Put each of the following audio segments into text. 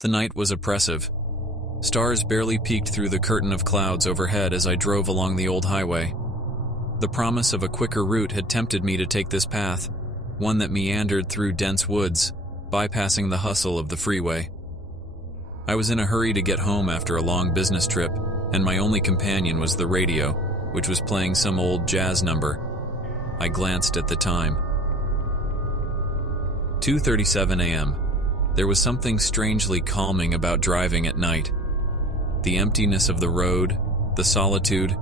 The night was oppressive. Stars barely peeked through the curtain of clouds overhead as I drove along the old highway. The promise of a quicker route had tempted me to take this path, one that meandered through dense woods, bypassing the hustle of the freeway. I was in a hurry to get home after a long business trip, and my only companion was the radio, which was playing some old jazz number. I glanced at the time. 2:37 a.m. There was something strangely calming about driving at night. The emptiness of the road, the solitude,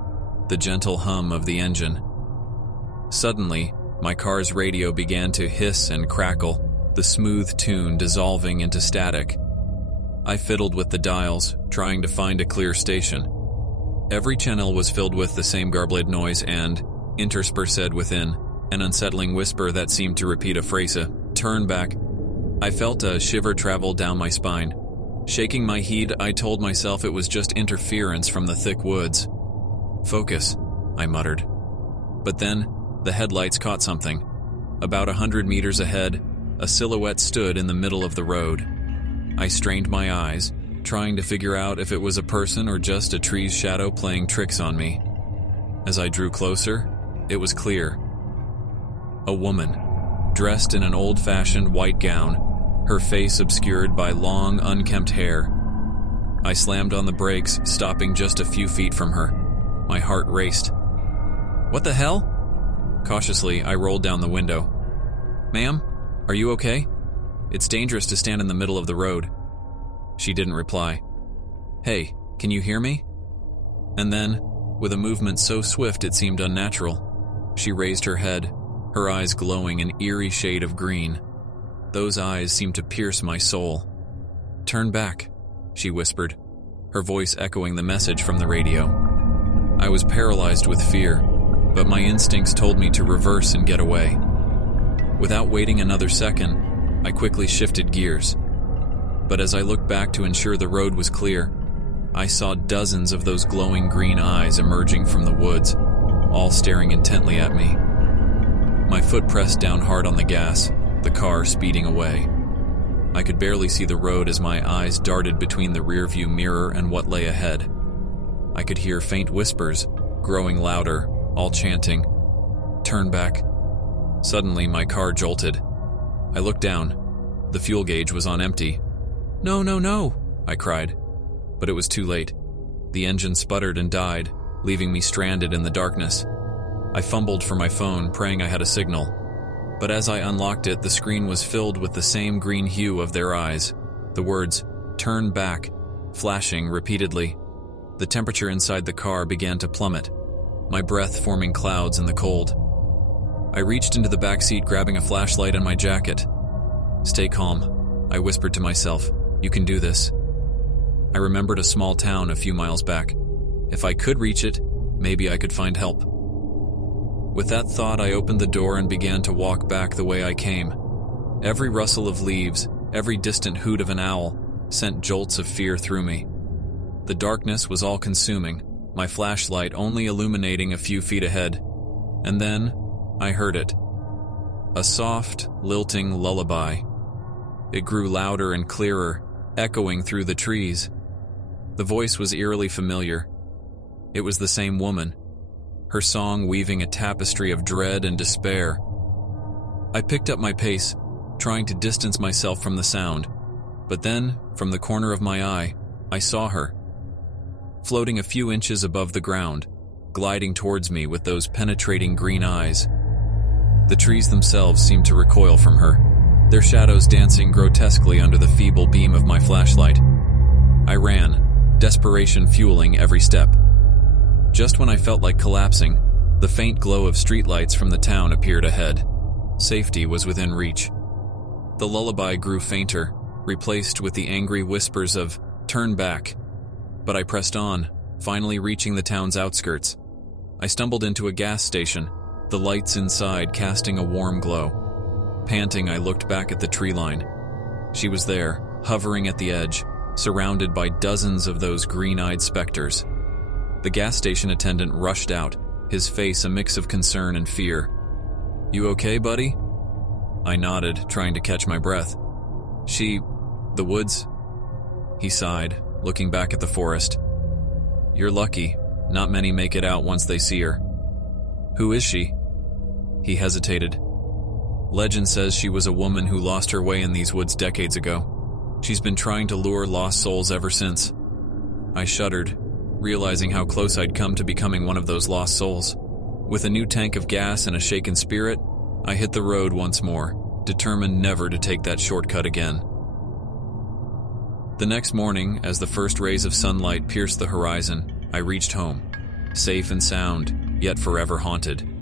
the gentle hum of the engine. Suddenly, my car's radio began to hiss and crackle, the smooth tune dissolving into static. I fiddled with the dials, trying to find a clear station. Every channel was filled with the same garbled noise and, interspersed within, an unsettling whisper that seemed to repeat a phrase, "Turn back." I felt a shiver travel down my spine. Shaking my head, I told myself it was just interference from the thick woods. "Focus," I muttered. But then, the headlights caught something. About 100 meters ahead, a silhouette stood in the middle of the road. I strained my eyes, trying to figure out if it was a person or just a tree's shadow playing tricks on me. As I drew closer, it was clear. A woman, dressed in an old-fashioned white gown, her face obscured by long, unkempt hair. I slammed on the brakes, stopping just a few feet from her. My heart raced. "What the hell?" Cautiously, I rolled down the window. "Ma'am, are you okay? It's dangerous to stand in the middle of the road." She didn't reply. "Hey, can you hear me?" And then, with a movement so swift it seemed unnatural, she raised her head, her eyes glowing an eerie shade of green. Those eyes seemed to pierce my soul. "Turn back," she whispered, her voice echoing the message from the radio. I was paralyzed with fear, but my instincts told me to reverse and get away. Without waiting another second, I quickly shifted gears. But as I looked back to ensure the road was clear, I saw dozens of those glowing green eyes emerging from the woods, all staring intently at me. My foot pressed down hard on the gas, the car speeding away. I could barely see the road as my eyes darted between the rearview mirror and what lay ahead. I could hear faint whispers, growing louder, all chanting, "Turn back." Suddenly, my car jolted. I looked down. The fuel gauge was on empty. "No, no, no," I cried. But it was too late. The engine sputtered and died, leaving me stranded in the darkness. I fumbled for my phone, praying I had a signal. But as I unlocked it, the screen was filled with the same green hue of their eyes, the words, "Turn back," flashing repeatedly. The temperature inside the car began to plummet, my breath forming clouds in the cold. I reached into the back seat, grabbing a flashlight and my jacket. "Stay calm," I whispered to myself. "You can do this." I remembered a small town a few miles back. If I could reach it, maybe I could find help. With that thought, I opened the door and began to walk back the way I came. Every rustle of leaves, every distant hoot of an owl, sent jolts of fear through me. The darkness was all-consuming, my flashlight only illuminating a few feet ahead. And then, I heard it. A soft, lilting lullaby. It grew louder and clearer, echoing through the trees. The voice was eerily familiar. It was the same woman, her song weaving a tapestry of dread and despair. I picked up my pace, trying to distance myself from the sound. But then, from the corner of my eye, I saw her. Floating a few inches above the ground, gliding towards me with those penetrating green eyes. The trees themselves seemed to recoil from her, their shadows dancing grotesquely under the feeble beam of my flashlight. I ran, desperation fueling every step. Just when I felt like collapsing, the faint glow of streetlights from the town appeared ahead. Safety was within reach. The lullaby grew fainter, replaced with the angry whispers of, "Turn back." But I pressed on, finally reaching the town's outskirts. I stumbled into a gas station, the lights inside casting a warm glow. Panting, I looked back at the tree line. She was there, hovering at the edge, surrounded by dozens of those green-eyed specters. The gas station attendant rushed out, his face a mix of concern and fear. "You okay, buddy?" I nodded, trying to catch my breath. The woods? He sighed, looking back at the forest. You're lucky. Not many make it out once they see her. Who is she? He hesitated. Legend says she was a woman who lost her way in these woods decades ago. She's been trying to lure lost souls ever since. I shuddered, realizing how close I'd come to becoming one of those lost souls. With a new tank of gas and a shaken spirit, I hit the road once more, determined never to take that shortcut again. The next morning, as the first rays of sunlight pierced the horizon, I reached home, safe and sound, yet forever haunted.